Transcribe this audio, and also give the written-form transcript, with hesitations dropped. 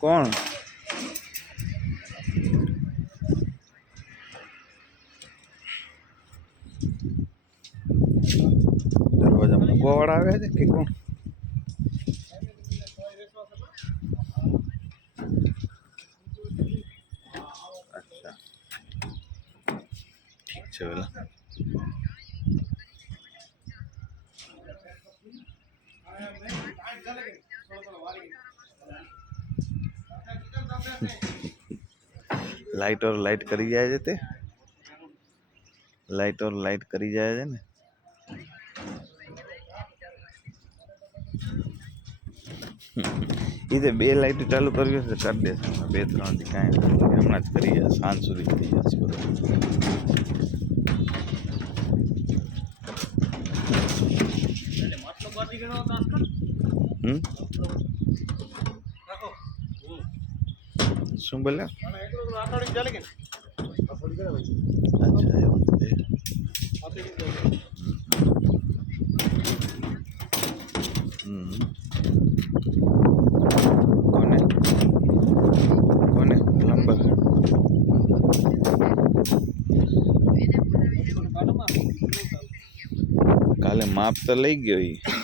કોણ દરવાજા મૂકવા વાળા આવે છે કે કોણ? અચ્છા ઠીક છે પેલા લાઈટ ઓર લાઈટ કરી જાય છે તે લાઈટ ઓર લાઈટ કરી જાય છે ને એ તો બે લાઈટ ચાલુ કરવી હશે કરી દેશે બે ત્રણ થી કાંઈ હમણાં જ કરી જશે સાંજ સુધી થઈ જશે બધું શું બોલે અચ્છા એવું છે કોને કોને નંબર કાલે માપ તો લઈ ગયો ઈ